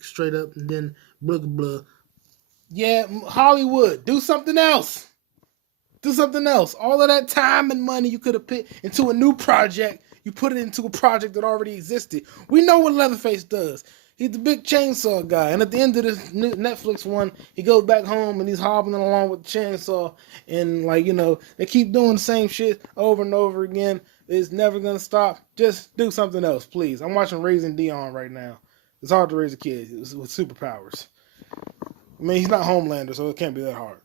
straight up, and then blah blah blah. Yeah, Hollywood, do something else. Do something else. All of that time and money you could have put into a new project, you put it into a project that already existed. We know what Leatherface does. He's the big chainsaw guy, and at the end of this Netflix one, he goes back home and he's hobbling along with the chainsaw, and they keep doing the same shit over and over again. It's never gonna stop. Just do something else, please. I'm watching Raising Dion right now. It's hard to raise a kid with superpowers. I mean, he's not Homelander, so it can't be that hard.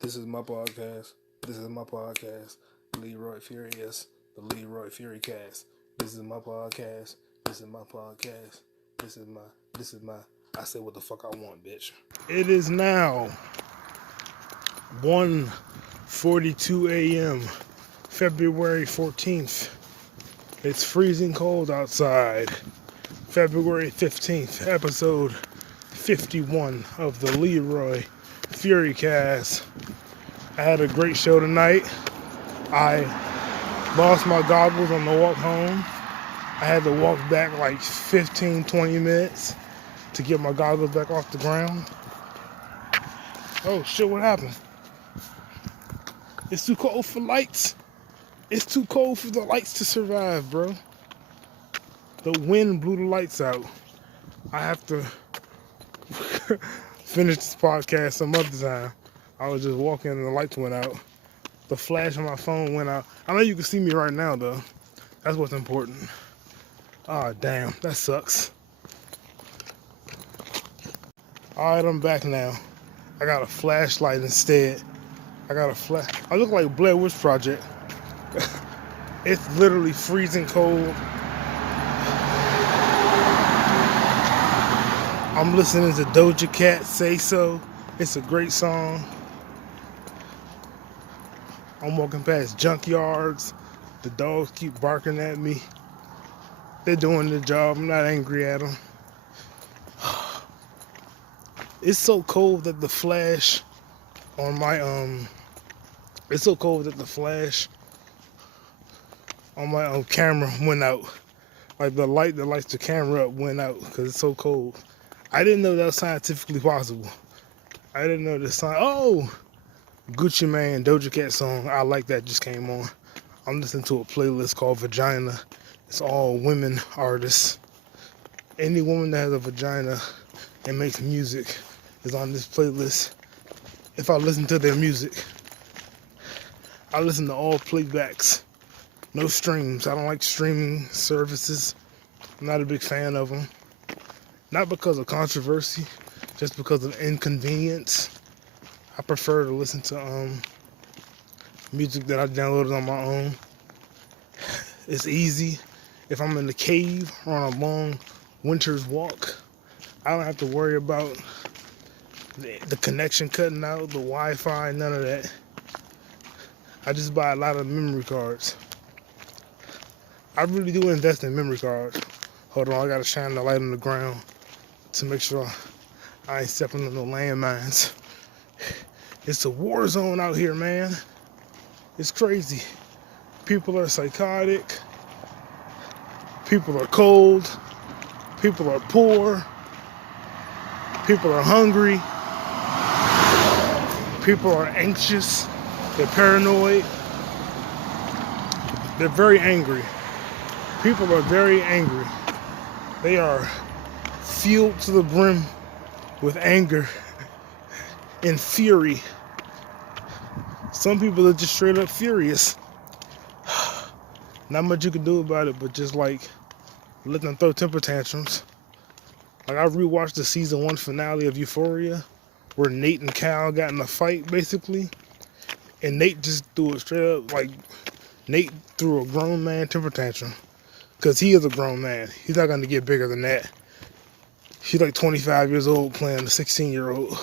This is my podcast. This is my podcast. Leroy Furious, the Leroy Fury Cast. This is my podcast. This is my podcast. This is my. I say what the fuck I want, bitch. It is now 1:42 a.m. February 14th. It's freezing cold outside. February 15th, episode 51 of the Leroy Fury Cast. I had a great show tonight. I lost my goggles on the walk home. I had to walk back like 15, 20 minutes to get my goggles back off the ground. Oh shit, what happened? It's too cold for lights. It's too cold for the lights to survive, bro. The wind blew the lights out. I have to finish this podcast some other time. I was just walking and the lights went out. The flash on my phone went out. I know you can see me right now, though. That's what's important. Ah, damn. That sucks. Alright, I'm back now. I got a flashlight instead. I look like Blair Witch Project. It's literally freezing cold. I'm listening to Doja Cat, Say So. It's a great song. I'm walking past junkyards. The dogs keep barking at me. They're doing their job. I'm not angry at them. It's so cold that the flash on my camera went out. Like the light that lights the camera up went out because it's so cold. I didn't know that was scientifically possible. I didn't know this song. Oh, Gucci Mane, Doja Cat song. I like that just came on. I'm listening to a playlist called Vagina. It's all women artists. Any woman that has a vagina and makes music is on this playlist. If I listen to their music, I listen to all playbacks. No streams. I don't like streaming services. I'm not a big fan of them. Not because of controversy, just because of inconvenience. I prefer to listen to music that I downloaded on my own. It's easy. If I'm in the cave or on a long winter's walk, I don't have to worry about the connection cutting out, the Wi-Fi, none of that. I just buy a lot of memory cards. I really do invest in memory cards. Hold on, I gotta shine the light on the ground to make sure I ain't stepping on no landmines. It's a war zone out here, man. It's crazy. People are psychotic. People are cold. People are poor. People are hungry. People are anxious. They're paranoid. They're very angry. People are very angry. They are fueled to the brim with anger and fury. Some people are just straight up furious. Not much you can do about it, but just like let them throw temper tantrums. Like I rewatched the season 1 finale of Euphoria, where Nate and Cal got in a fight basically, and Nate just threw it straight up. Like Nate threw a grown man temper tantrum, cause he is a grown man. He's not gonna get bigger than that. He's like 25 years old playing a 16-year-old,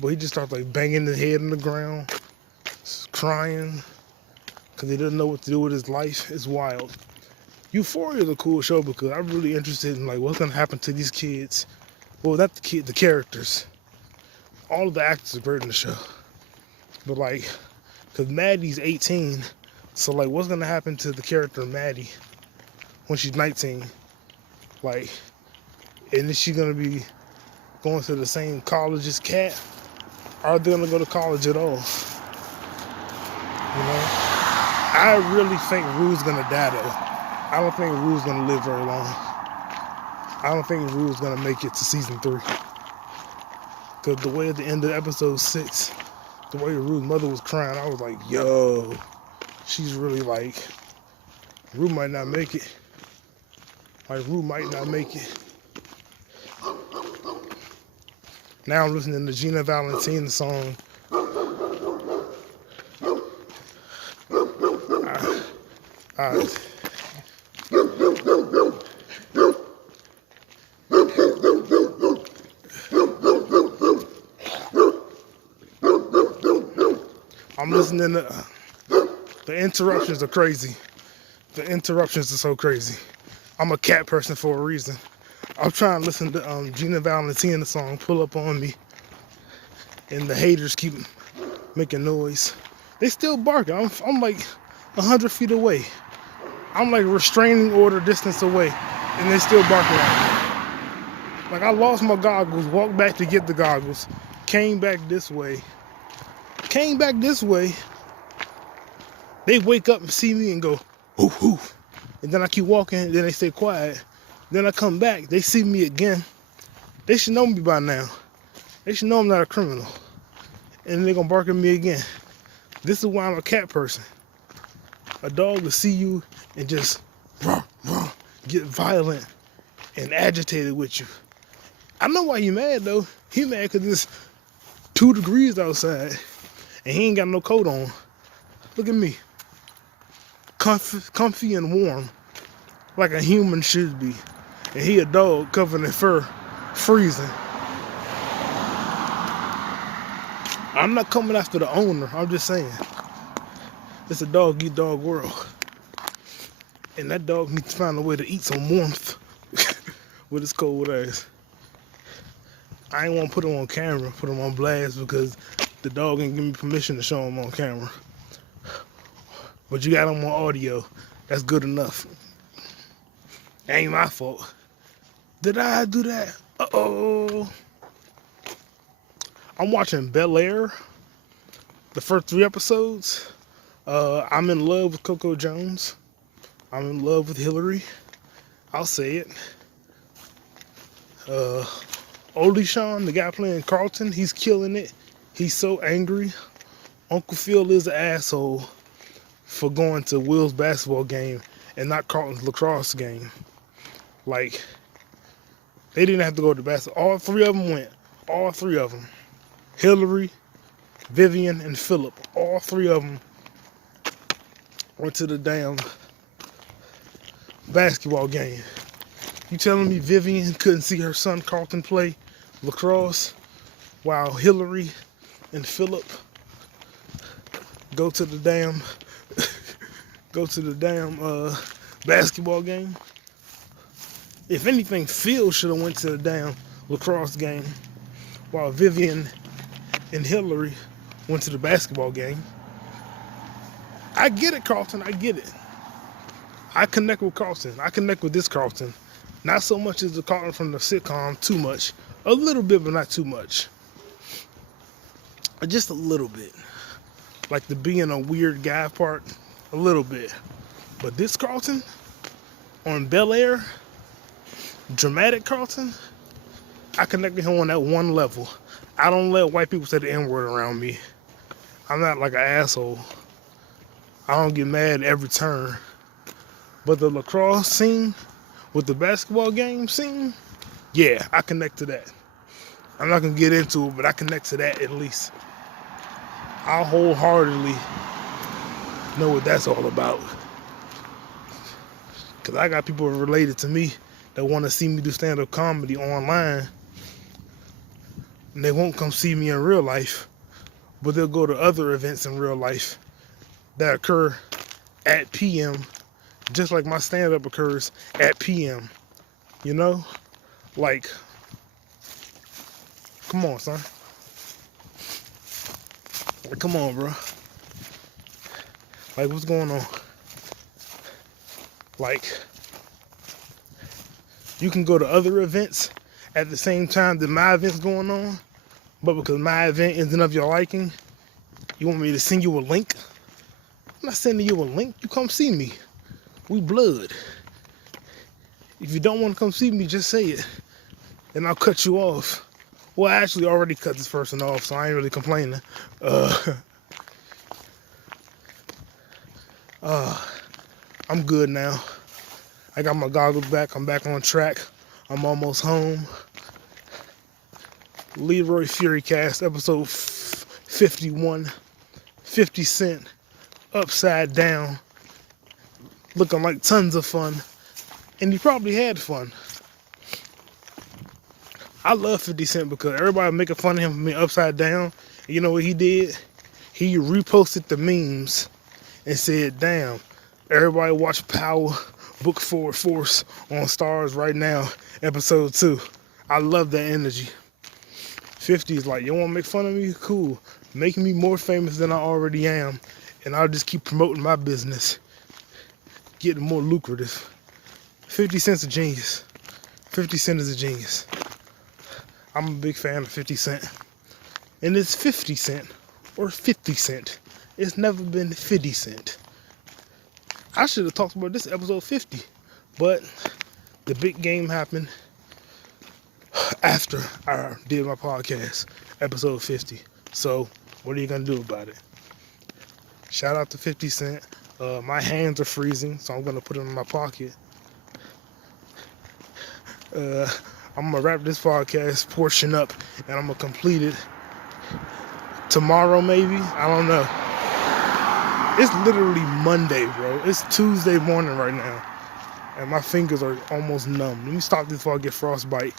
but he just starts like banging his head on the ground, crying, because he doesn't know what to do with his life. It's wild. Euphoria is a cool show because I'm really interested in like what's gonna happen to these kids. Well, not the characters. All of the actors are great in the show, but like, because Maddie's 18, so like, what's gonna happen to the character Maddie when she's 19? Like, And is she gonna be going to the same college as Cat? Are they gonna go to college at all? You know? I really think Rue's gonna die though. I don't think Rue's gonna live very long. I don't think Rue's gonna make it to season 3. Cause the way at the end of episode 6, the way Rue's mother was crying, I was like, yo, she's really like, Rue might not make it. Like, Rue might not make it. Now I'm listening to Gina Valentina song. I'm listening to, the interruptions are crazy. The interruptions are so crazy. I'm a Cat person for a reason. I'm trying to listen to Gina Valentina song, Pull Up On Me, and the haters keep making noise. They still barking. I'm like 100 feet away. I'm like restraining order distance away, and they still barking at me. Like, I lost my goggles, walked back to get the goggles, came back this way. They wake up and see me and go, hoof, hoof. And then I keep walking, then they stay quiet. Then I come back, they see me again. They should know me by now. They should know I'm not a criminal. And they're gonna bark at me again. This is why I'm a cat person. A dog will see you and just rah, rah, get violent and agitated with you. I know why he mad though. He mad because it's 2 degrees outside and he ain't got no coat on. Look at me. Comfy and warm, like a human should be. And he a dog covered in fur, freezing. I'm not coming after the owner, I'm just saying. It's a dog-eat-dog world. And that dog needs to find a way to eat some warmth with his cold ass. I ain't want to put him on camera, put him on blast, because the dog ain't give me permission to show him on camera. But you got him on audio. That's good enough. Ain't my fault. Did I do that? Uh-oh. I'm watching Bel-Air, the first 3 episodes. I'm in love with Coco Jones. I'm in love with Hillary. I'll say it. Oldie Shawn, the guy playing Carlton, he's killing it. He's so angry. Uncle Phil is an asshole for going to Will's basketball game and not Carlton's lacrosse game. Like, they didn't have to go to basketball. All 3 of them went. All 3 of them. Hillary, Vivian, and Philip. All 3 of them went to the damn basketball game. You telling me Vivian couldn't see her son Carlton play lacrosse while Hillary and Philip go to the damn basketball game? If anything, Phil should have went to the damn lacrosse game while Vivian and Hillary went to the basketball game. I get it, Carlton. I get it. I connect with Carlton. I connect with this Carlton. Not so much as the Carlton from the sitcom, too much. A little bit, but not too much. Just a little bit. Like the being a weird guy part, a little bit. But this Carlton on Bel-Air, dramatic Carlton, I connect with him on that one level. I don't let white people say the N-word around me. I'm not like an asshole. I don't get mad every turn. But the lacrosse scene with the basketball game scene, yeah, I connect to that. I'm not going to get into it, but I connect to that at least. I wholeheartedly know what that's all about. Because I got people related to me that want to see me do stand-up comedy online. And they won't come see me in real life, but they'll go to other events in real life that occur at PM, just like my stand-up occurs at PM. You know? Like, come on, son. Like, come on, bro. Like, what's going on? Like, you can go to other events at the same time that my event's going on, but because my event isn't of your liking, you want me to send you a link? I'm not sending you a link. You come see me. We blood. If you don't want to come see me, just say it, and I'll cut you off. Well, I actually already cut this person off, so I ain't really complaining. I'm good now. I got my goggles back. I'm back on track. I'm almost home. Leroy Furycast, episode 51. 50 Cent, upside down, looking like tons of fun. And he probably had fun. I love 50 Cent because everybody making fun of him for being upside down. And you know what he did? He reposted the memes and said, damn, everybody watch Power Book Forward Force on Stars right now, episode 2. I love that energy. 50 is like, you want to make fun of me? Cool. Making me more famous than I already am. And I'll just keep promoting my business. Getting more lucrative. 50 Cent's a genius. 50 Cent is a genius. I'm a big fan of 50 Cent. And it's 50 Cent or 50 Cent. It's never been 50 Cent. I should have talked about this episode 50. But the big game happened after I did my podcast, episode 50. So, what are you going to do about it? Shout out to 50 Cent. My hands are freezing, so I'm going to put them in my pocket. I'm going to wrap this podcast portion up, and I'm going to complete it tomorrow, maybe. I don't know. It's literally Monday, bro. It's Tuesday morning right now, and my fingers are almost numb. Let me stop this before I get frostbite.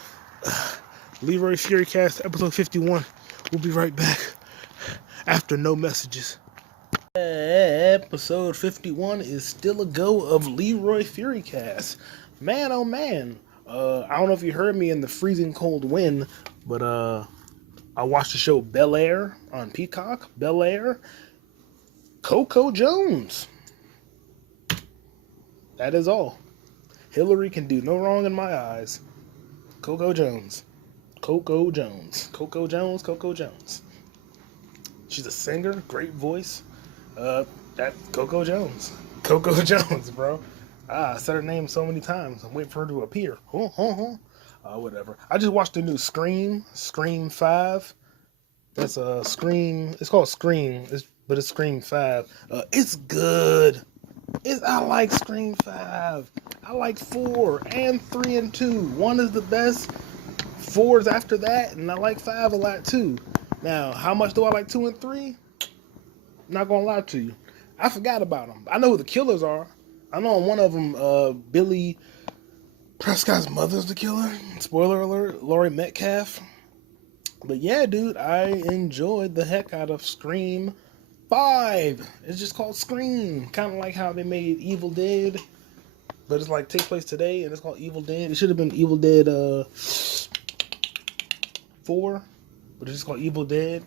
Leroy Furycast, episode 51. We'll be right back after no messages. Episode 51 is still a go of Leroy Furycast. Man, oh man. I don't know if you heard me in the freezing cold wind, but I watched the show Bel-Air on Peacock. Bel-Air. Coco Jones. That is all. Hillary can do no wrong in my eyes. Coco Jones. Coco Jones. Coco Jones. Coco Jones. She's a singer, great voice. That's Coco Jones. Coco Jones, bro. I said her name so many times. I'm waiting for her to appear. Whatever. I just watched the new Scream. Scream 5. That's a Scream. It's called Scream, but it's Scream 5. It's good. I like Scream 5. I like 4 and 3 and 2. 1 is the best. 4 is after that, and I like 5 a lot too. Now, how much do I like 2 and 3? Not gonna lie to you. I forgot about them. I know who the killers are. I know one of them, Billy Prescott's mother's the killer. Spoiler alert, Laurie Metcalf. But yeah, dude, I enjoyed the heck out of Scream 5. It's just called Scream. Kind of like how they made Evil Dead. But it's like takes place today, and it's called Evil Dead. It should have been Evil Dead 4, but it's just called Evil Dead.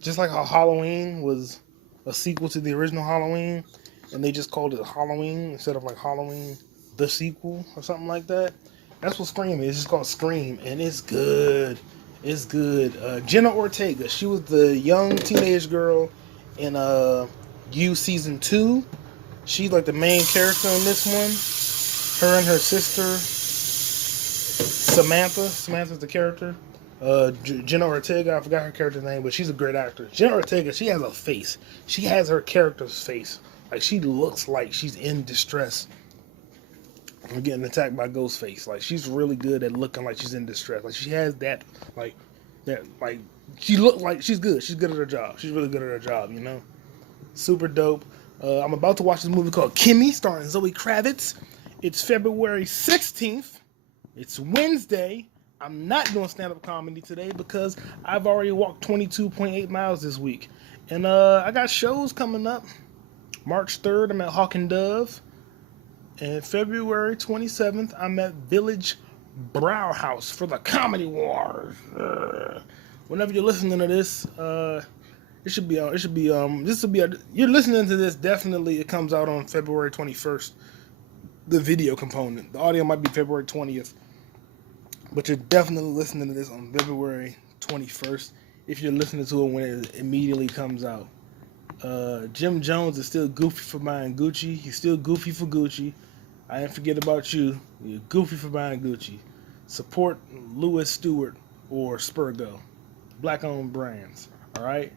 Just like how Halloween was a sequel to the original Halloween, and they just called it Halloween instead of like Halloween the sequel or something like that. That's what Scream is. It's just called Scream, and it's good. It's good. Jenna Ortega, she was the young teenage girl in You Season 2. She's like the main character in this one. Her and her sister, Samantha. Samantha's the character. Jenna Ortega, I forgot her character's name, but she's a great actor. Jenna Ortega, she has a face. She has her character's face. Like, she looks like she's in distress and getting attacked by Ghostface. Like, she's really good at looking like she's in distress. Like, she has that, she look like she's good. She's good at her job. She's really good at her job, you know? Super dope. I'm about to watch this movie called Kimmy, starring Zoe Kravitz. It's February 16th. It's Wednesday. I'm not doing stand-up comedy today because I've already walked 22.8 miles this week. And I got shows coming up. March 3rd, I'm at Hawk and Dove. And February 27th, I'm at Village Brauhaus for the Comedy Wars. Whenever you're listening to this, you're listening to this, definitely it comes out on February 21st. The video component. The audio might be February 20th. But you're definitely listening to this on February 21st. If you're listening to it when it immediately comes out. Jim Jones is still goofy for buying Gucci. He's still goofy for Gucci. I didn't forget about you. You're goofy for buying Gucci. Support Louis Stewart or Spurgo. Black-owned brands. All right?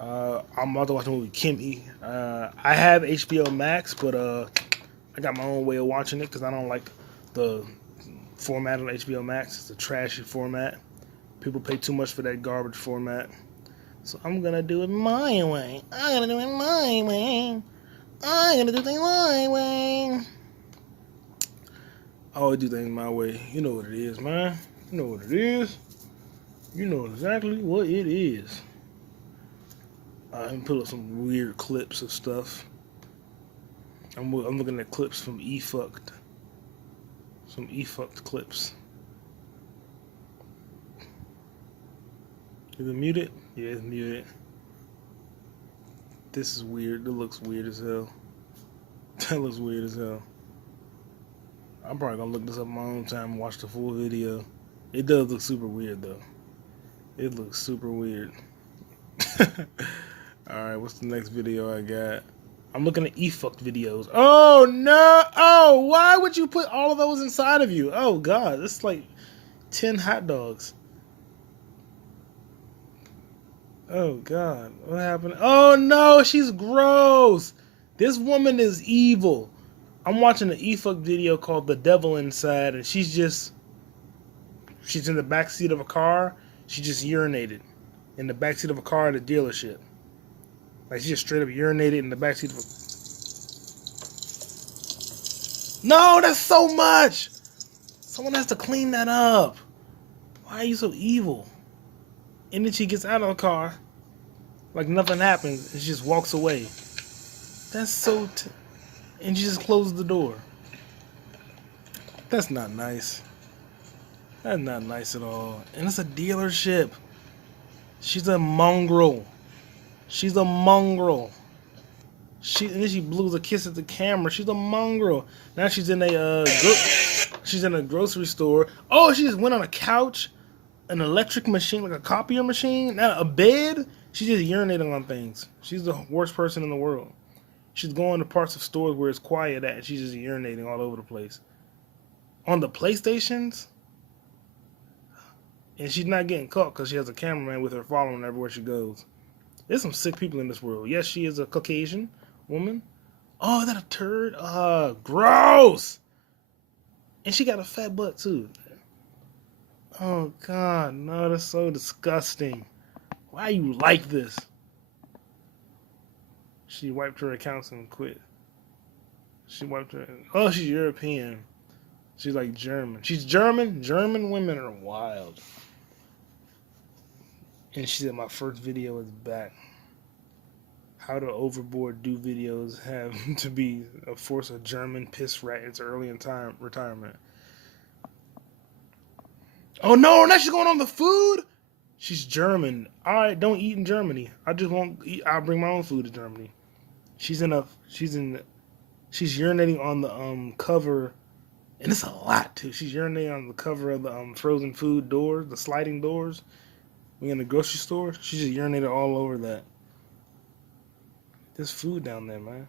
I'm about to watch the movie Kimmy. I have HBO Max, but I got my own way of watching it because I don't like the format on HBO Max. It's a trashy format. People pay too much for that garbage format. So I'm gonna do it my way. I'm gonna do it my way. I'm gonna do things my way. I always do things my way. You know what it is, man. You know what it is. You know exactly what it is. I'm put up some weird clips of stuff. I'm looking at clips from eFucked. Some eFucked clips. Is it muted? Yeah, it's muted. This is weird. It looks weird as hell. That looks weird as hell. I'm probably gonna look this up my own time and watch the full video. It does look super weird though. It looks super weird. Alright, what's the next video I got? I'm looking at eFucked videos. Oh no! Oh, why would you put all of those inside of you? Oh god, it's like 10 hot dogs. Oh god, what happened? Oh no, she's gross. This woman is evil. I'm watching an eFuck video called The Devil Inside, and she's in the back seat of a car. She just urinated in the back seat of a car at a dealership. Like she just straight up urinated in the back seat of a... No, that's so much. Someone has to clean that up. Why are you so evil? And then she gets out of the car like nothing happens and she just walks away. That's so... and she just closes the door. That's not nice. That's not nice at all. And it's a dealership. She's a mongrel. She's a mongrel. And then she blew a kiss at the camera. She's a mongrel. Now she's in a grocery store. Oh, she just went on a couch, an electric machine, like a copier machine, now a bed. She's just urinating on things. She's the worst person in the world. She's going to parts of stores where it's quiet at, and she's just urinating all over the place. On the PlayStations? And she's not getting caught because she has a cameraman with her following her everywhere she goes. There's some sick people in this world. Yes, she is a Caucasian woman. Oh, is that a turd? Gross! And she got a fat butt, too. Oh, God. No, that's so disgusting. Why are you like this? She wiped her accounts and quit. She wiped her... Oh, she's European. She's like German. She's German? German women are wild. And she said my first video is back. How to overboard do videos have to be a force a German piss rat into early in time retirement. Oh no, now she's going on the food? She's German. Alright, don't eat in Germany. I just won't eat. I'll bring my own food to Germany. She's urinating on the cover, and it's a lot too. She's urinating on the cover of the frozen food doors, the sliding doors. We in the grocery store. She just urinated all over that. There's food down there, man.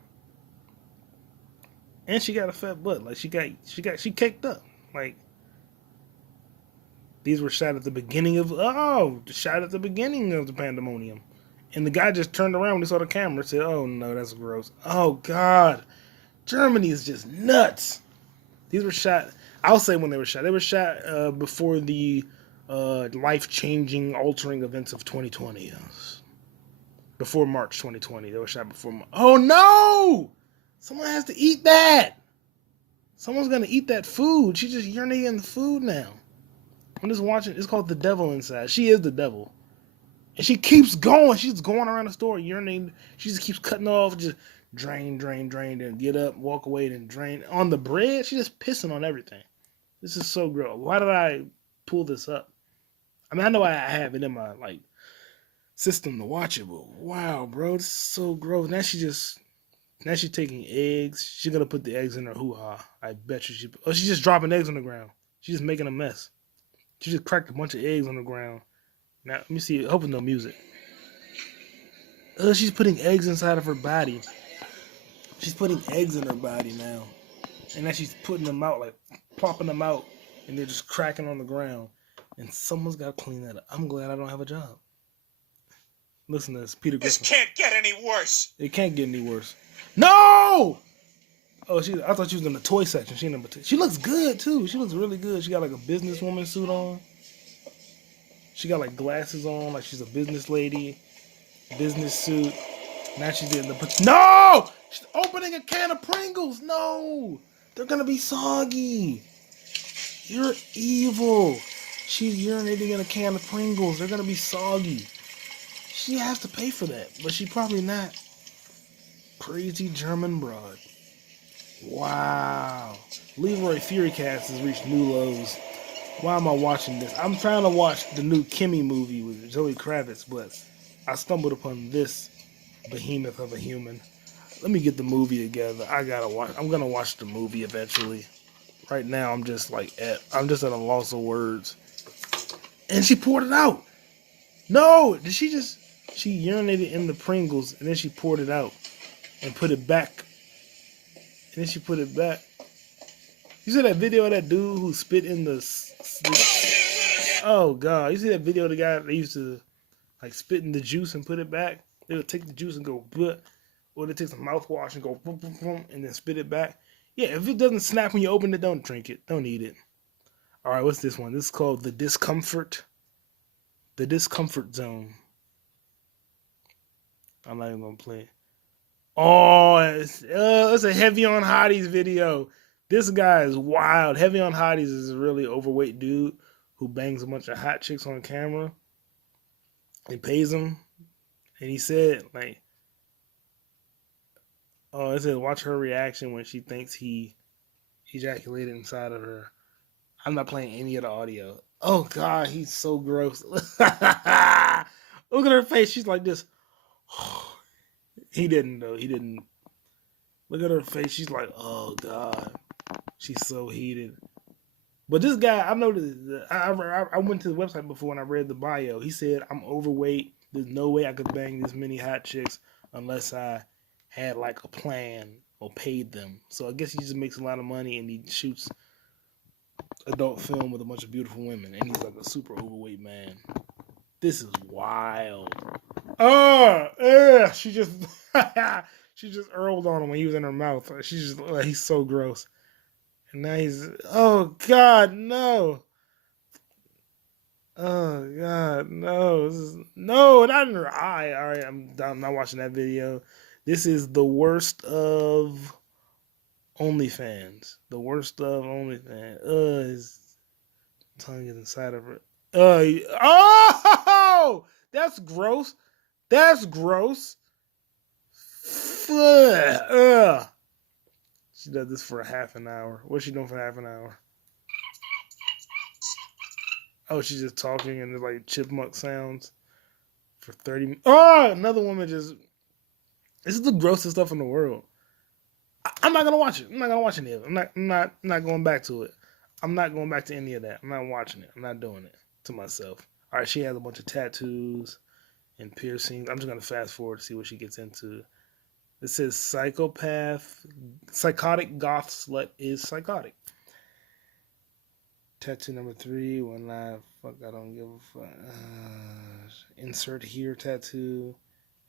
And she got a fat butt. Like she caked up. Like these were shot at the beginning of the pandemonium. And the guy just turned around when he saw the camera and said, "Oh no, that's gross." Oh God. Germany is just nuts. These were shot, I'll say when they were shot. They were shot before the life-changing, altering events of 2020. Before March 2020. They were shot before March. Oh no! Someone has to eat that! Someone's gonna eat that food. She just urinating in the food now. I'm just watching. It's called The Devil Inside. She is the devil. And she keeps going. She's going around the store urinating. She just keeps cutting off. Just drain, then get up, walk away, then drain. On the bread, she's just pissing on everything. This is so gross. Why did I pull this up? I mean, I know I have it in my system to watch it, but wow, bro, this is so gross. Now she's taking eggs. She's gonna put the eggs in her hoo-ha. I bet you she's just dropping eggs on the ground. She's just making a mess. She just cracked a bunch of eggs on the ground. Now, let me see. Hoping no music. She's putting eggs inside of her body. She's putting eggs in her body now. And now she's putting them out, like plopping them out. And they're just cracking on the ground. And someone's got to clean that up. I'm glad I don't have a job. Listen to this. Peter Griffin. This can't get any worse. It can't get any worse. No! Oh, I thought she was in the toy section. She number 2. She looks good, too. She looks really good. She got like a businesswoman suit on. She got like glasses on, like she's a business lady. Business suit. Now she's in the... No! She's opening a can of Pringles. No! They're going to be soggy. You're evil. She's urinating in a can of Pringles. They're going to be soggy. She has to pay for that, but she probably not. Crazy German broad. Wow. Leroy Furycast has reached new lows. Why am I watching this? I'm trying to watch the new Kimmy movie with Zoe Kravitz, but I stumbled upon this behemoth of a human. Let me get the movie together. I'm gonna watch the movie eventually. Right now, I'm just at a loss of words. And she poured it out. No, she urinated in the Pringles and then she poured it out and put it back. And then she put it back. You see that video of that dude who spit in the... Oh, God. You see that video of the guy that used to, spit in the juice and put it back? They would take the juice and go, bleh. Or they take some mouthwash and go, boom, boom, boom, and then spit it back. Yeah, if it doesn't snap when you open it, don't drink it. Don't eat it. All right, what's this one? This is called The Discomfort. The Discomfort Zone. I'm not even going to play it. Oh, it's a Heavy on Hotties video. This guy is wild. Heavy on Hotties is a really overweight dude who bangs a bunch of hot chicks on camera. He pays them. And he said, it said, watch her reaction when she thinks he ejaculated inside of her. I'm not playing any of the audio. Oh, God, he's so gross. Look at her face. She's like this. He didn't, though. He didn't. Look at her face. She's like, oh, God. She's so heated. But this guy, I noticed, I went to the website before and I read the bio. He said, I'm overweight. There's no way I could bang this many hot chicks unless I had a plan or paid them. So I guess he just makes a lot of money and he shoots adult film with a bunch of beautiful women. And he's like a super overweight man. This is wild. She just she just earled on him when he was in her mouth. He's so gross. And now oh God, no. Oh God, no. No, not in her eye. All right, I'm not watching that video. This is the worst of OnlyFans. The worst of OnlyFans. His tongue is inside of her. Oh, that's gross. That's gross. She does this for a half an hour. What's she doing for half an hour? Oh, she's just talking and there's chipmunk sounds for 30 minutes. Oh, another woman just... This is the grossest stuff in the world. I'm not going to watch it. I'm not going to watch any of it. I'm not going back to it. I'm not going back to any of that. I'm not watching it. I'm not doing it to myself. All right, she has a bunch of tattoos and piercings. I'm just going to fast forward to see what she gets into. It says psychotic goth slut is psychotic. Tattoo number 3, one live, fuck, I don't give a fuck. Insert here tattoo.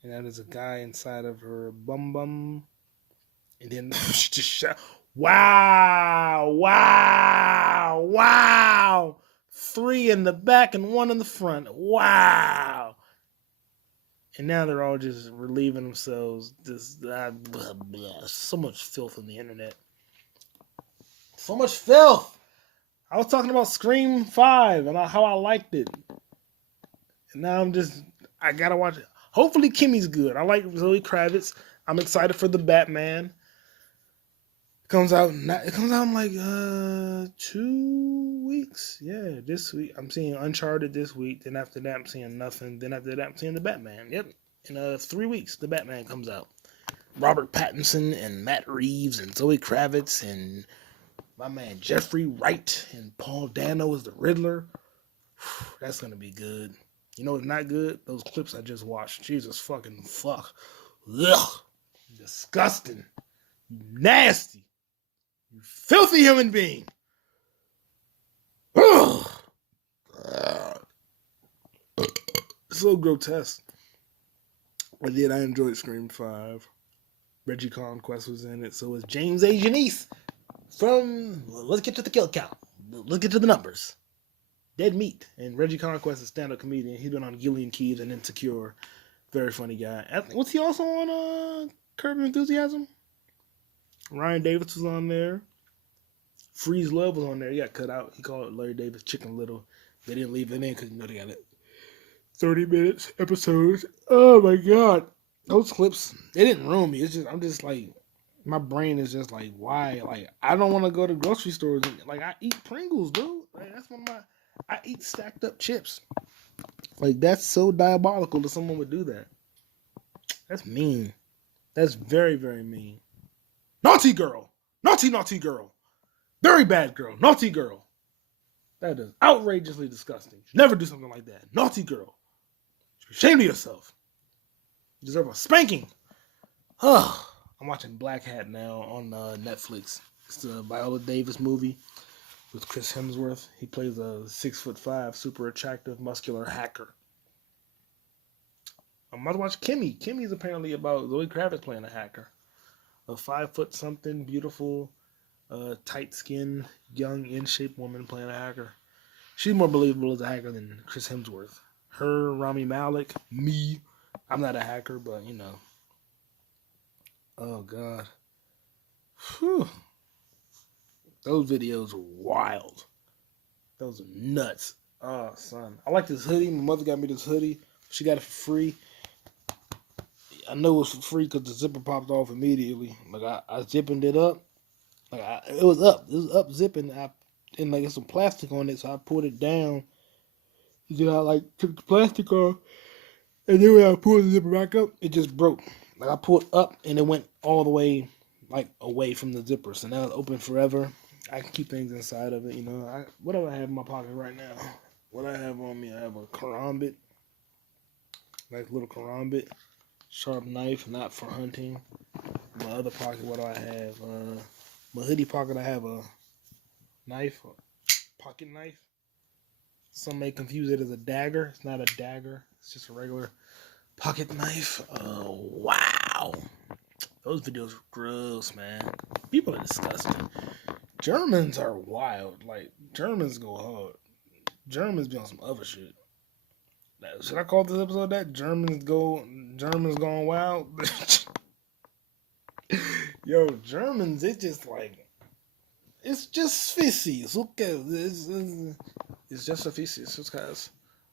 And that is a guy inside of her bum bum. And then she just shot. Wow. 3 in the back and 1 in the front. Wow. And now they're all just relieving themselves. So much filth on the internet. So much filth. I was talking about Scream 5 and how I liked it. And now I gotta watch it. Hopefully Kimmy's good. I like Zoe Kravitz. I'm excited for the Batman. It comes out in 2 weeks. Yeah, this week. I'm seeing Uncharted this week. Then after that, I'm seeing nothing. Then after that, I'm seeing the Batman. Yep. In 3 weeks, the Batman comes out. Robert Pattinson and Matt Reeves and Zoe Kravitz and my man Jeffrey Wright and Paul Dano is the Riddler. That's gonna be good. You know what's not good? Those clips I just watched. Jesus fucking fuck. Ugh. Disgusting. You nasty. You filthy human being. Ugh. So grotesque. I enjoyed Scream 5. Reggie Conquest was in it. So was James A. Janice from Let's Get to the Kill Count. Let's get to the numbers. Dead Meat. And Reggie Conquest is a stand-up comedian. He's been on Gillian Keys and Insecure. Very funny guy. Was he also on Curb Your Enthusiasm? Ryan Davis was on there. Freeze Love was on there. He got cut out. He called it Larry Davis Chicken Little. They didn't leave it in because they got it. 30 minutes episodes. Oh my god. Those clips, they didn't ruin me. I'm just like, my brain is just like, why? Like, I don't want to go to grocery stores. Like, I eat Pringles, dude. Like, that's one of I eat stacked up chips. Like, that's so diabolical that someone would do that. That's mean. That's very, very mean. Naughty girl. Naughty, naughty girl. Very bad girl. Naughty girl. That is outrageously disgusting. You should never do something like that. Naughty girl. You should be ashamed of yourself. You deserve a spanking. I'm watching Black Hat now on Netflix. It's the Viola Davis movie with Chris Hemsworth. He plays a 6'5", super attractive, muscular hacker. I'm about to watch Kimmy. Kimmy's apparently about Zoe Kravitz playing a hacker. A 5'something, beautiful, tight-skinned, young, in-shape woman playing a hacker. She's more believable as a hacker than Chris Hemsworth. Her, Rami Malek, me. I'm not a hacker, but you know. Oh god. Whew. Those videos are wild. Those are nuts. Oh son. I like this hoodie. My mother got me this hoodie. She got it for free. I know it was for free because the zipper popped off immediately. Like I zipping it up. Like it was up. It was up zipping. And like it's some plastic on it, so I pulled it down. Then I like took the plastic off. And then when I pulled the zipper back up, it just broke. Like I pulled up and it went all the way like away from the zipper. So now it's open forever. I can keep things inside of it, you know. What do I have in my pocket right now? What I have on me, I have a karambit. Like a little karambit. Sharp knife, not for hunting. In my other pocket, what do I have? My hoodie pocket, I have a knife, a pocket knife. Some may confuse it as a dagger. It's not a dagger. It's just a regular pocket knife. Oh, wow. Those videos are gross, man. People are disgusting. Germans are wild. Like, Germans go hard. Germans be on some other shit. Should I call this episode that? Germans going wild? Yo, Germans, it's just like, it's just feces. Okay, it's just a feces. It's cause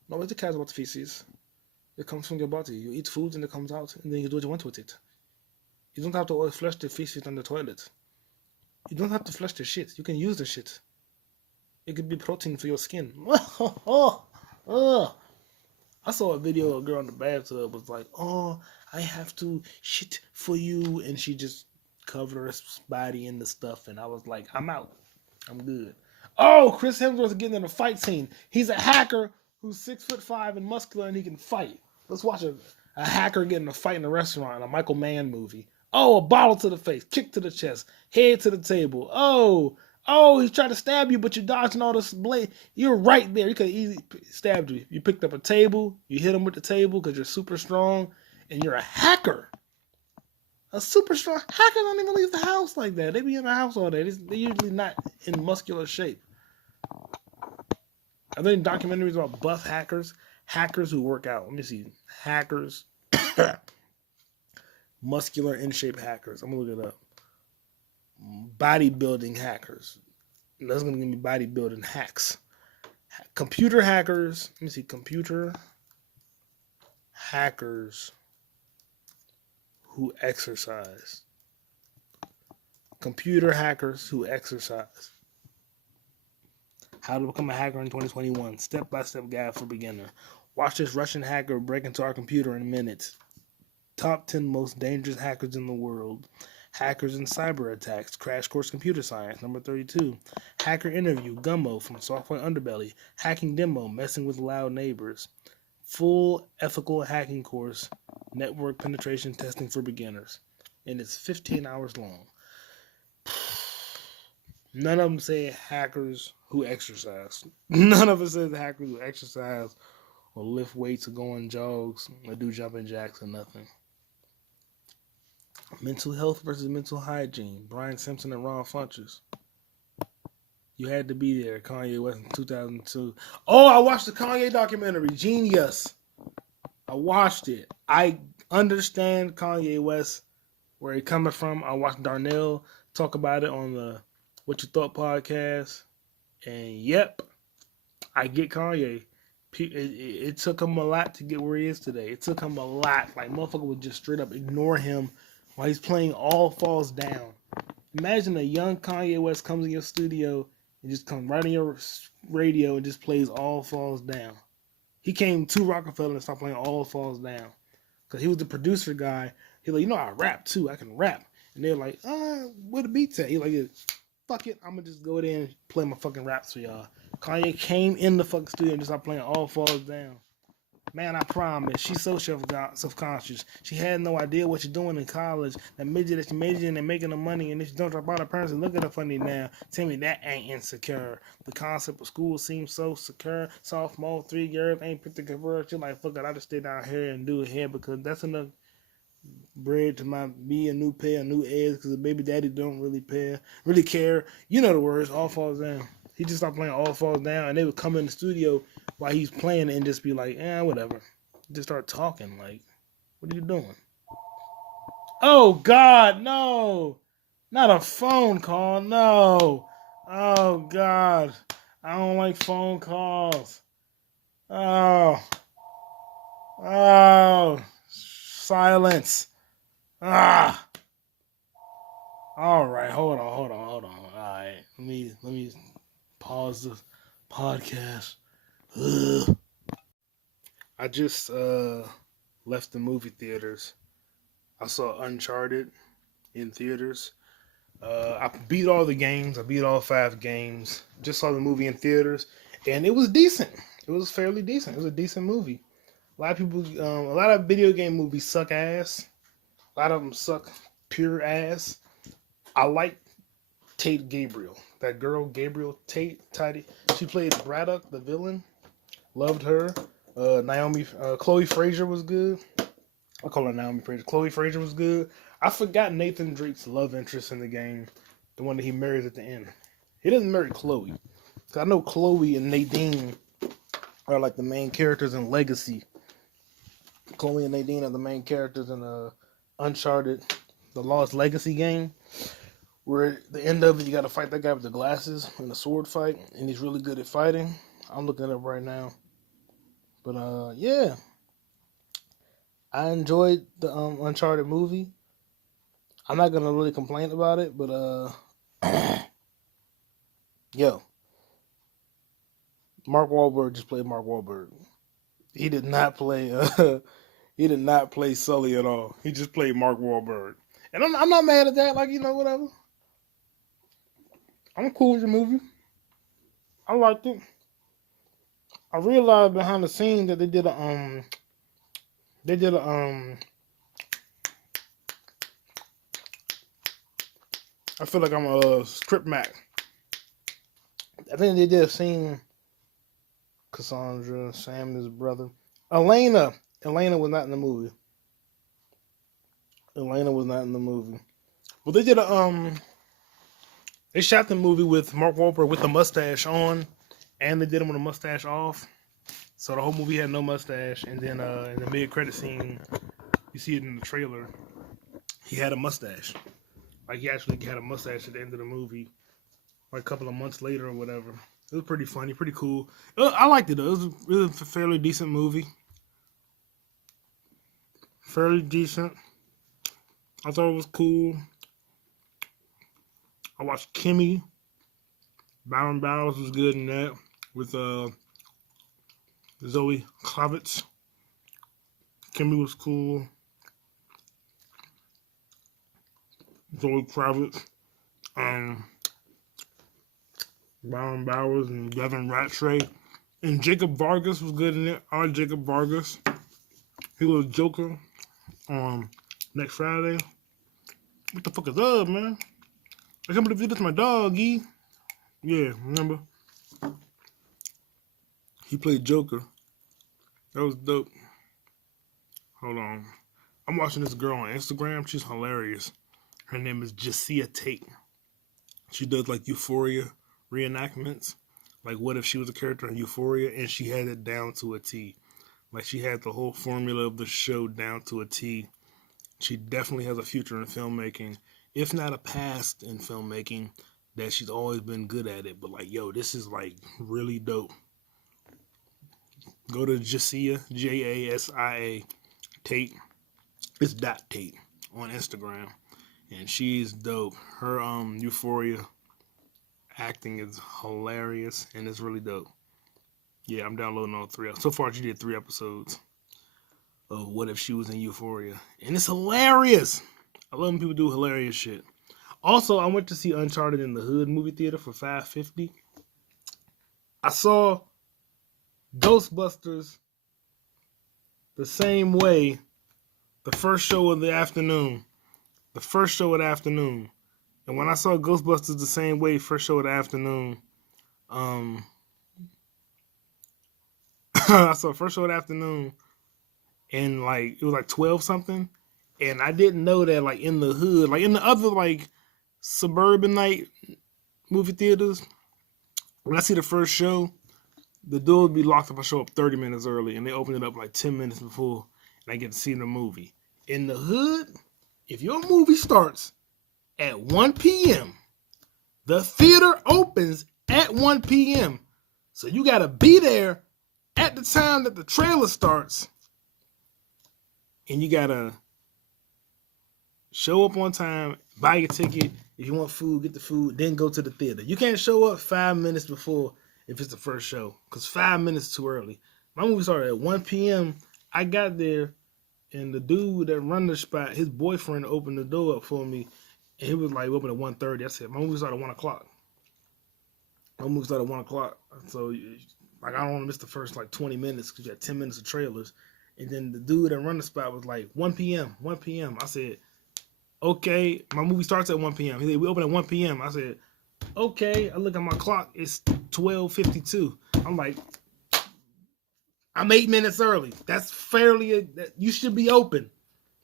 nobody cares about feces. It comes from your body. You eat food and it comes out, and then you do what you want with it. You don't have to always flush the feces on the toilet. You don't have to flush the shit. You can use the shit. It could be protein for your skin. I saw a video of a girl in the bathtub was like, "Oh, I have to shit for you," and she just covered her body in the stuff, and I was like, "I'm out. I'm good." Oh, Chris Hemsworth getting in a fight scene. He's a hacker who's 6'5" and muscular, and he can fight. Let's watch a hacker get in a fight in a restaurant, a Michael Mann movie. Oh, a bottle to the face, kick to the chest, head to the table. Oh, he's trying to stab you, but you're dodging all this blade. You're right there. He could have easily stabbed you. You picked up a table. You hit him with the table because you're super strong, and you're a hacker. A super strong hacker don't even leave the house like that. They be in the house all day. They're usually not in muscular shape. Are there any documentaries about buff hackers? Hackers who work out. Let me see. Hackers. Muscular, in-shape hackers. I'm going to look it up. Bodybuilding hackers. That's going to give me bodybuilding hacks. Computer hackers. Let me see. Computer hackers who exercise. Computer hackers who exercise. How to become a hacker in 2021. Step-by-step guide for beginner. Watch this Russian hacker break into our computer in minutes. Top 10 most dangerous hackers in the world. Hackers and Cyber Attacks, Crash Course Computer Science. Number 32. Hacker Interview, Gummo from Software Underbelly. Hacking Demo, Messing with Loud Neighbors. Full Ethical Hacking Course, Network Penetration Testing for Beginners. And it's 15 hours long. None of them say hackers who exercise. None of it says hackers who exercise or lift weights or go on jogs or do jumping jacks or nothing. Mental health versus mental hygiene. Brian Simpson and Ron Funches. You had to be there. Kanye West in 2002. Oh, I watched the Kanye documentary, Genius. I watched it. I understand Kanye West, where he coming from. I watched Darnell talk about it on the What You Thought podcast. And yep, I get Kanye. It took him a lot to get where he is today. It took him a lot. Like, motherfucker would just straight up ignore him while he's playing All Falls Down. Imagine a young Kanye West comes in your studio and just comes right on your radio and just plays All Falls Down. He came to Rockefeller and started playing All Falls Down. Because he was the producer guy. He's like, I rap too. I can rap. And they're like, where the beats at? He's like, fuck it. I'm going to just go there and play my fucking raps for y'all. Kanye came in the fucking studio and just started playing All Falls Down. Man, I promise, she's so self-conscious. She had no idea what you're doing in college. That midget that you majored in and making the money, and if you don't drop out, her parents and look at her funny now. Tell me that ain't insecure. The concept of school seems so secure. Sophomore, 3 years, ain't put the convert. You're like, fuck it, I just stay down here and do it here because that's enough bread to be a new pair, a new eggs, because the baby daddy don't really care. You know the words, All Falls Down. He just stopped playing All Falls Down, and they would come in the studio while he's playing and just be like, whatever. Just start talking like, what are you doing? Oh, God, no. Not a phone call, no. Oh, God. I don't like phone calls. Oh. Silence. All right, hold on. All right, let me pause the podcast. Ugh. I just left the movie theaters. I saw Uncharted in theaters. I beat all the games. I beat all 5 games. Just saw the movie in theaters, and it was decent. It was fairly decent. It was a decent movie. A lot of video game movies suck ass. A lot of them suck pure ass. I like Tate Gabriel. That girl, Gabriel Tate. She played Braddock, the villain. Loved her. Chloe Frazier was good. I call her Naomi Frazier. Chloe Frazier was good. I forgot Nathan Drake's love interest in the game. The one that he marries at the end. He doesn't marry Chloe. Cause I know Chloe and Nadine are like the main characters in Legacy. Chloe and Nadine are the main characters in Uncharted, the Lost Legacy game. Where at the end of it, you got to fight that guy with the glasses in a sword fight, and he's really good at fighting. I'm looking it up right now. But yeah, I enjoyed the Uncharted movie. I'm not gonna really complain about it, but yo, Mark Wahlberg just played Mark Wahlberg. He did not play. He did not play Sully at all. He just played Mark Wahlberg, and I'm not mad at that. Like, whatever. I'm cool with the movie. I liked it. I realized behind the scenes that they did a I feel like I'm a script Mac. I think they did a scene. Cassandra, Sam, his brother, Elena was not in the movie. Well, they did they shot the movie with Mark Wahlberg with the mustache on, and they did him with a mustache off. So the whole movie had no mustache, and then in the mid-credit scene, you see it in the trailer, he had a mustache. Like, he actually had a mustache at the end of the movie, like a couple of months later or whatever. It was pretty funny, pretty cool. I liked it, though. It was a fairly decent movie. Fairly decent. I thought it was cool. I watched Kimmy. Baron Barrows was good in that with Zoe Kravitz. Kimmy was cool. Zoe Kravitz, um, Byron Bowers, and Devin Ratray. And Jacob Vargas was good in it. I like Jacob Vargas. He was Joker on next Friday. What the fuck is up, man? I can't believe this my dog, E. Yeah, remember? He played Joker. That was dope. Hold on. I'm watching this girl on Instagram. She's hilarious. Her name is Jacia Tate. She does like Euphoria reenactments. Like, what if she was a character in Euphoria and she had it down to a T? Like, she had the whole formula of the show down to a T. She definitely has a future in filmmaking, if not a past in filmmaking, that she's always been good at it. But, like, yo, this is, like, really dope. Go to Jasia, Jasia Tate. It's .Tate on Instagram. And she's dope. Her Euphoria acting is hilarious and it's really dope. Yeah, I'm downloading all 3. So far, she did 3 episodes of What If She Was in Euphoria. And it's hilarious. I love when people do hilarious shit. Also, I went to see Uncharted in the Hood movie theater for $5.50. I saw Ghostbusters the same way the first show of the afternoon. The first show of the afternoon. And when I saw Ghostbusters the same way, first show of the afternoon, I saw first show of the afternoon, and like it was like 12 something, and I didn't know that like in the hood, like in the other like suburban night movie theaters, when I see the first show, the door would be locked if I show up 30 minutes early, and they open it up like 10 minutes before, and I get to see the movie. In the hood, if your movie starts at 1 p.m., the theater opens at 1 p.m. So you got to be there at the time that the trailer starts. And you got to show up on time, buy your ticket. If you want food, get the food, then go to the theater. You can't show up 5 minutes before if it's the first show, because 5 minutes is too early. My movie started at 1 p.m. I got there, and the dude that run the spot, his boyfriend opened the door up for me. And he was like, open at 1:30. I said, my movie started at 1 o'clock. My movie started at 1 o'clock. So, like, I don't want to miss the first, like, 20 minutes because you had 10 minutes of trailers. And then the dude that run the spot was like, 1 p.m., 1 p.m. I said, okay. My movie starts at 1 p.m. He said, we open at 1 p.m. I said, okay. I look at my clock. It's 12:52. I'm like, I'm 8 minutes early. That's fairly, you should be open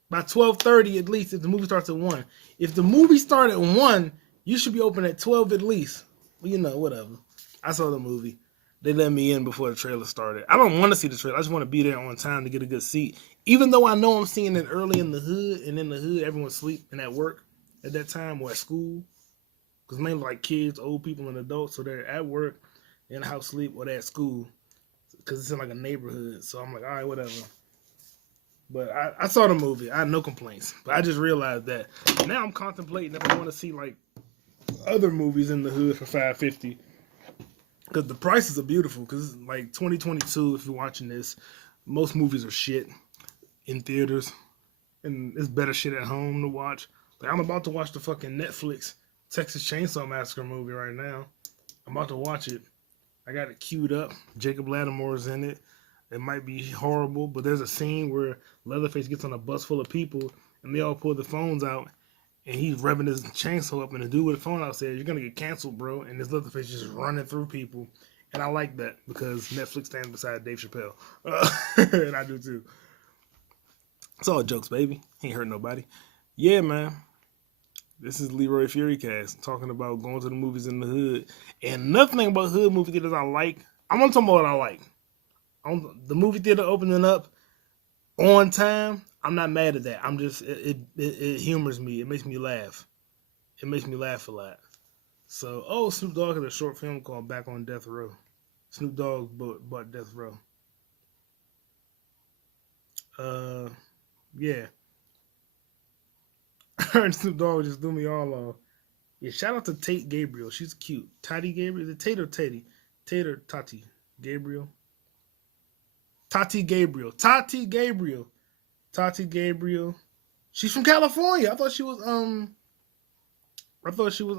by 12:30 at least if the movie starts at 1. If the movie started at 1, you should be open at 12 at least. Well, you know, whatever. I saw the movie. They let me in before the trailer started. I don't want to see the trailer. I just want to be there on time to get a good seat. Even though I know I'm seeing it early in the hood, and in the hood, everyone's asleep and at work at that time or at school. Because mainly like kids, old people, and adults. So they're at work, in the house sleep, or they're at school. Because it's in like a neighborhood. So I'm like, all right, whatever. But I saw the movie. I had no complaints. But I just realized that now I'm contemplating if I want to see like other movies in the hood for $5.50. Because the prices are beautiful. Because like 2022, if you're watching this, most movies are shit in theaters. And it's better shit at home to watch. Like I'm about to watch the fucking Netflix Texas Chainsaw Massacre movie right now. I'm about to watch it. I got it queued up. Jacob Lattimore's in it. It might be horrible, but there's a scene where Leatherface gets on a bus full of people, and they all pull their phones out, and he's revving his chainsaw up, and the dude with the phone out says, "You're gonna get canceled, bro." And this Leatherface just running through people, and I like that because Netflix stands beside Dave Chappelle, and I do too. It's all jokes, baby. Ain't hurt nobody. Yeah, man. This is Leroy Furycast talking about going to the movies in the hood, and nothing about hood movie theaters I like. I'm gonna talk about what I like. The movie theater opening up on time, I'm not mad at that. I'm just it humors me. It makes me laugh. It makes me laugh a lot. So, Snoop Dogg had a short film called Back on Death Row. Snoop Dogg bought Death Row. Yeah. I heard Snoop Dogg just threw me all off. Yeah, shout out to Tate Gabriel. She's cute. Tati Gabriel. Is it Tate or Tati? Tate or Tati? Gabriel? Tati Gabriel. Tati Gabriel. Tati Gabriel. She's from California. I thought she was I thought she was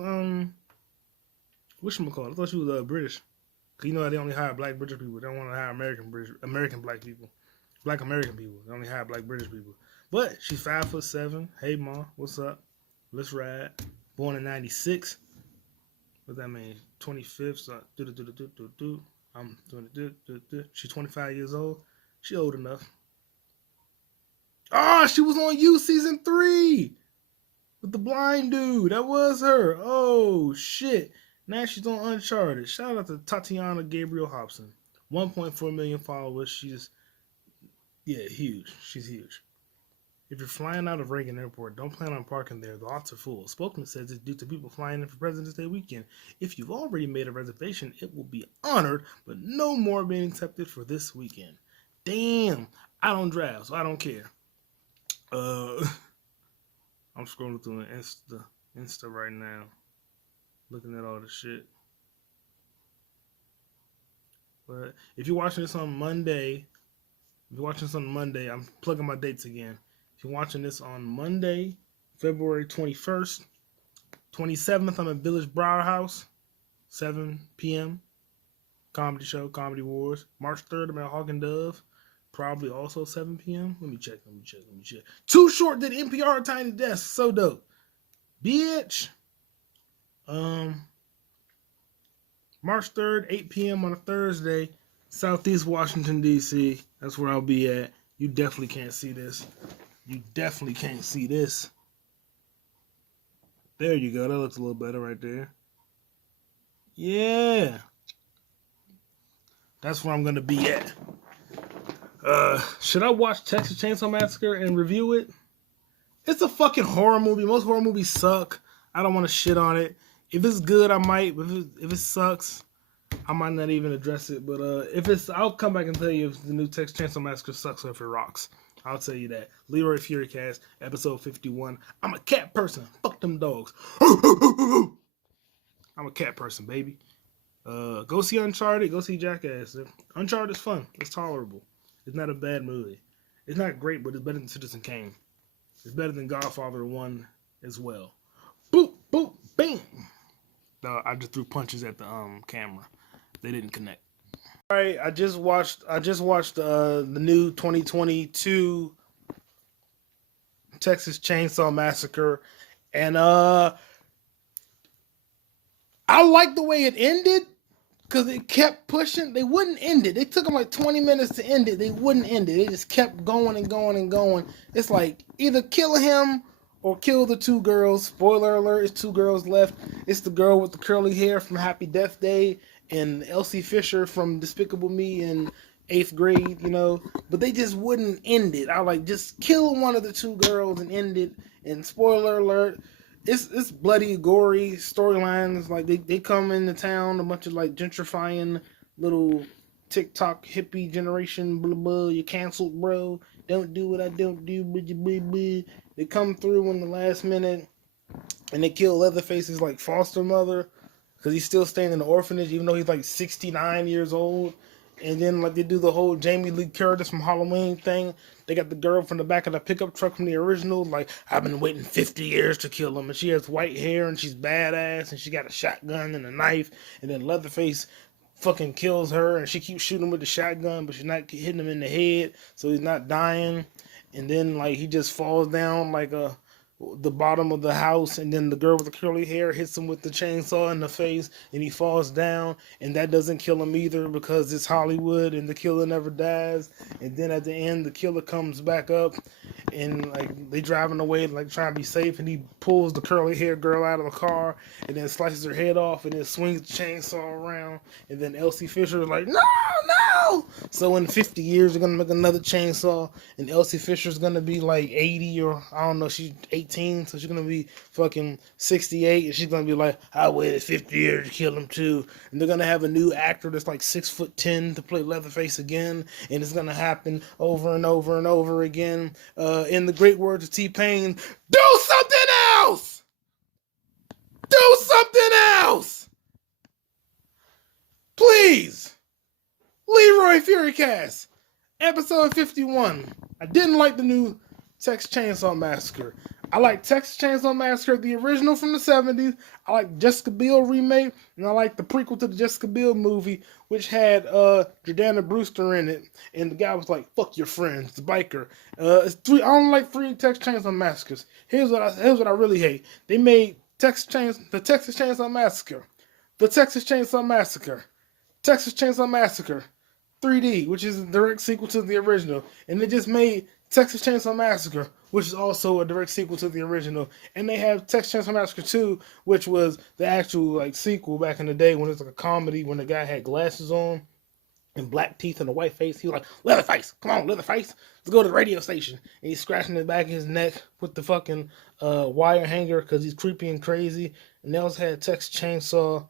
whatchamacallit? I thought she was British. Cause you know they only hire black British people. They don't want to hire American black people, black American people. They only hire black British people. But she's 5'7". Hey ma, what's up? Let's ride. Born in '96. What that mean? 25th. So I'm doing it. She's 25 years old. She old enough. Oh, she was on You season 3 with the blind dude. That was her. Oh shit. Now she's on Uncharted. Shout out to Tatiana Gabriel Hobson. 1.4 million followers. She's huge. She's huge. If you're flying out of Reagan Airport, don't plan on parking there. The lots are full. Spokesman says it's due to people flying in for President's Day weekend. If you've already made a reservation, it will be honored, but no more being accepted for this weekend. Damn, I don't drive, so I don't care. I'm scrolling through Insta right now, looking at all the shit. But if you're watching this on Monday, I'm plugging my dates again. If you're watching this on Monday, February 21st, 27th, I'm at Village Brower House, 7 p.m. Comedy show, Comedy Wars. March 3rd, I'm at Hawk and Dove, probably also 7 p.m. Let me check. Too Short did NPR Tiny Desk, so dope. Bitch. March 3rd, 8 p.m. on a Thursday, Southeast Washington, D.C. That's where I'll be at. You definitely can't see this. There you go. That looks a little better right there. Yeah. That's where I'm going to be at. Should I watch Texas Chainsaw Massacre and review it? It's a fucking horror movie. Most horror movies suck. I don't want to shit on it. If it's good, I might. But if it sucks, I might not even address it. But I'll come back and tell you if the new Texas Chainsaw Massacre sucks or if it rocks. I'll tell you that. Leroy Furycast, episode 51. I'm a cat person. Fuck them dogs. I'm a cat person, baby. Go see Uncharted. Go see Jackass. Uncharted is fun. It's tolerable. It's not a bad movie. It's not great, but it's better than Citizen Kane. It's better than Godfather 1 as well. Boop, boop, bam. I just threw punches at the camera. They didn't connect. All right, I just watched the new 2022 Texas Chainsaw Massacre, and I like the way it ended because it kept pushing. They wouldn't end it. It took them like 20 minutes to end it. They wouldn't end it. They just kept going and going and going. It's like either kill him or kill the two girls. Spoiler alert, it's two girls left. It's the girl with the curly hair from Happy Death Day and Elsie Fisher from Despicable Me in 8th grade, but they just wouldn't end it. I like, just kill one of the two girls and end it. And spoiler alert, it's bloody, gory storylines. Like they come into town, a bunch of like gentrifying little TikTok hippie generation, blah blah. You canceled, bro. Don't do what I don't do. Blah, blah, blah. They come through in the last minute, and they kill Leatherface's like foster mother because he's still staying in the orphanage, even though he's like 69 years old. And then like they do the whole Jamie Lee Curtis from Halloween thing. They got the girl from the back of the pickup truck from the original. Like, I've been waiting 50 years to kill him. And she has white hair and she's badass and she got a shotgun and a knife. And then Leatherface fucking kills her and she keeps shooting him with the shotgun, but she's not hitting him in the head, so he's not dying. And then like he just falls down like the bottom of the house, and then the girl with the curly hair hits him with the chainsaw in the face and he falls down, and that doesn't kill him either because it's Hollywood and the killer never dies. And then at the end the killer comes back up and like they driving away like trying to be safe, and he pulls the curly hair girl out of the car and then slices her head off and then swings the chainsaw around, and then Elsie Fisher is like, no. So in 50 years they're gonna make another chainsaw, and Elsie Fisher's gonna be like 80, or I don't know, she's 18, so she's gonna be fucking 68, and she's gonna be like, I waited 50 years to kill him too. And they're gonna have a new actor that's like 6'10" to play Leatherface again, and it's gonna happen over and over and over again. In the great words of T-Pain, do something else! Do something else! Please! Leroy Furycast, episode 51. I didn't like the new Texas Chainsaw Massacre. I like Texas Chainsaw Massacre, the original from the 70s. I like Jessica Biel remake, and I like the prequel to the Jessica Biel movie, which had Jordana Brewster in it. And the guy was like, "Fuck your friends," the biker. It's three. I don't like three Texas Chainsaw Massacres. Here's what I really hate. They made the Texas Chainsaw Massacre, the Texas Chainsaw Massacre, Texas Chainsaw Massacre, 3D, which is a direct sequel to the original, and they just made Texas Chainsaw Massacre, which is also a direct sequel to the original, and they have Texas Chainsaw Massacre 2, which was the actual like sequel back in the day when it was like a comedy when the guy had glasses on and black teeth and a white face. He was like, "Leatherface, come on, Leatherface, let's go to the radio station." And he's scratching the back of his neck with the fucking wire hanger because he's creepy and crazy. And they also had Texas Chainsaw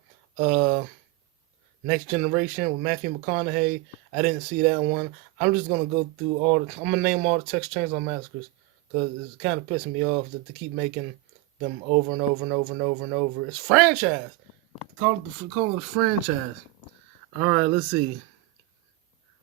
Next Generation with Matthew McConaughey. I didn't see that one. I'm just gonna go through I'm gonna name all the Texas Chainsaw Massacres because it's kind of pissing me off that they keep making them over and over and over and over and over. It's franchise. Call it a franchise. All right, let's see.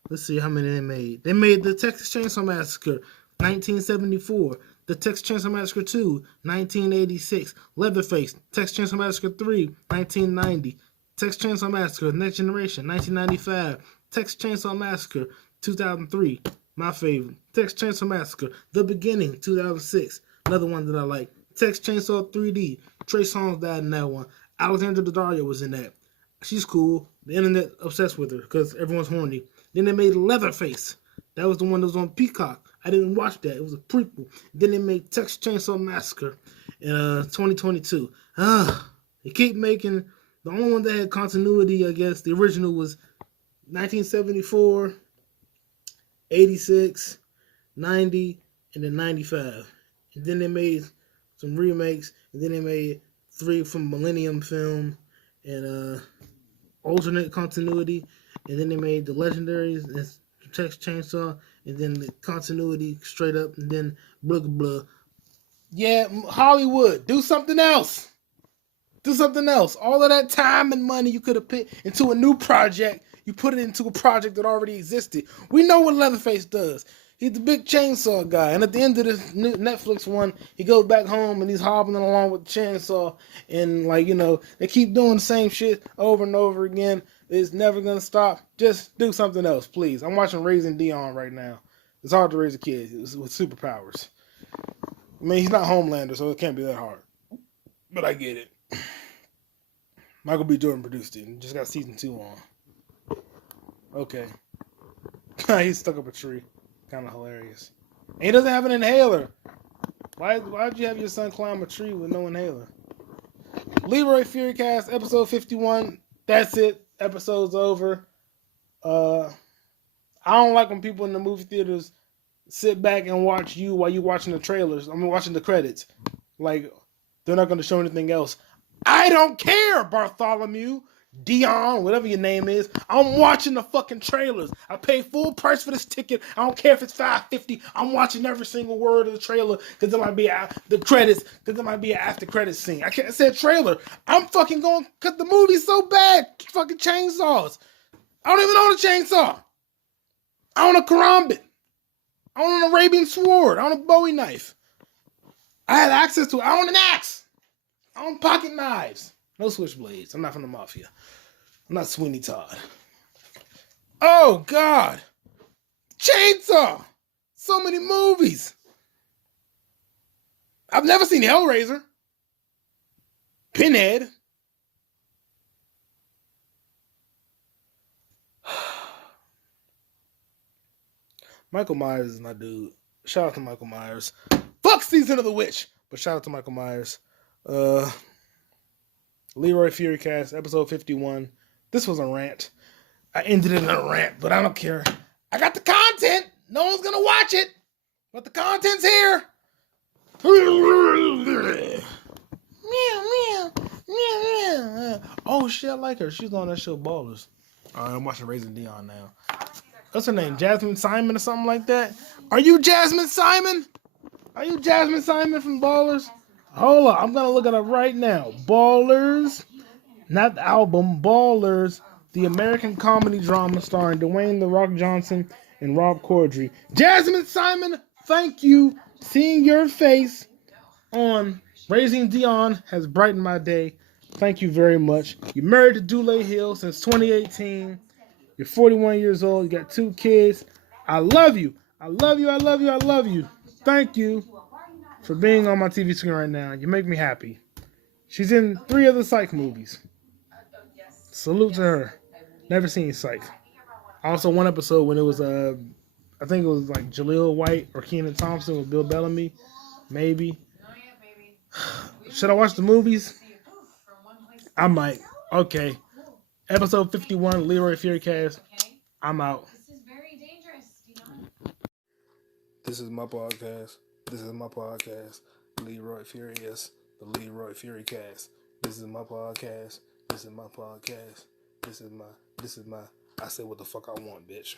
Let's see how many they made. They made the Texas Chainsaw Massacre, 1974. The Texas Chainsaw Massacre 2, 1986. Leatherface, Texas Chainsaw Massacre 3, 1990. Texas Chainsaw Massacre, Next Generation, 1995. Texas Chainsaw Massacre, 2003. My favorite. Texas Chainsaw Massacre, The Beginning, 2006. Another one that I like. Texas Chainsaw 3D. Trey Songz died in that one. Alexandra Daddario was in that. She's cool. The internet obsessed with her because everyone's horny. Then they made Leatherface. That was the one that was on Peacock. I didn't watch that. It was a prequel. Then they made Texas Chainsaw Massacre in 2022. They keep making... The only one that had continuity, I guess, the original was 1974, 86, 90, and then 95. And then they made some remakes, and then they made 3 from Millennium Film and alternate continuity, and then they made the Legendaries and Texas Chainsaw, and then the continuity straight up, and then blah blah blah. Yeah, Hollywood, do something else. Do something else. All of that time and money you could have put into a new project, you put it into a project that already existed. We know what Leatherface does. He's the big chainsaw guy. And at the end of this new Netflix one, he goes back home and he's hobbling along with the chainsaw. And, like, you know, they keep doing the same shit over and over again. It's never going to stop. Just do something else, please. I'm watching Raising Dion right now. It's hard to raise a kid with superpowers. I mean, he's not Homelander, so it can't be that hard. But I get it. Michael B. Jordan produced it and just got season 2 on. Okay. He's stuck up a tree. Kind of hilarious. And he doesn't have an inhaler. Why'd you have your son climb a tree with no inhaler? Leroy Furycast, episode 51. That's it. Episode's over. I don't like when people in the movie theaters sit back and watch you while you're watching the trailers. Watching the credits. Like, they're not going to show anything else. I don't care, Bartholomew, Dion, whatever your name is. I'm watching the fucking trailers. I paid full price for this ticket. I don't care if it's $5.50. I'm watching every single word of the trailer because there might be the credits. Because there might be an after credits scene. I said trailer. I'm fucking going because the movie's so bad. Fucking chainsaws. I don't even own a chainsaw. I own a karambit. I own an Arabian sword. I own a Bowie knife. I had access to it. I own an axe. I own pocket knives. No switchblades. I'm not from the mafia. I'm not Sweeney Todd. Oh, God. Chainsaw. So many movies. I've never seen Hellraiser. Pinhead. Michael Myers is my dude. Shout out to Michael Myers. Fuck Season of the Witch. But shout out to Michael Myers. Leroy Furycast, episode 51. This was a rant. I ended it in a rant, but I don't care. I got the content. No one's gonna watch it, but the content's here. Oh shit, I like her. She's on that show Ballers. Alright, I'm watching Raising Dion now. What's her name? Jasmine Simon or something like that? Are you Jasmine Simon? Are you Jasmine Simon from Ballers? Hold on, I'm gonna look it up right now. Ballers, not the album, Ballers, the American comedy drama starring Dwayne "The Rock" Johnson and Rob Corddry. Jasmine Simon, thank you. Seeing your face on Raising Dion has brightened my day. Thank you very much. You're married to Dule Hill since 2018. You're 41 years old. You got 2 kids. I love you. I love you. I love you. I love you. Thank you for being on my TV screen right now. You make me happy. She's in 3 other Psych movies. Salute to her. Never seen Psych. Also, one episode when it was I think it was like Jaleel White or Kenan Thompson with Bill Bellamy. Maybe. Should I watch the movies? I might. Okay. Episode 51, Leroy Fury Cast. I'm out. This is my podcast. This is my podcast. Leroy Furious. The Leroy Fury Cast. This is my podcast. This is my podcast. This is my I say what the fuck I want, bitch.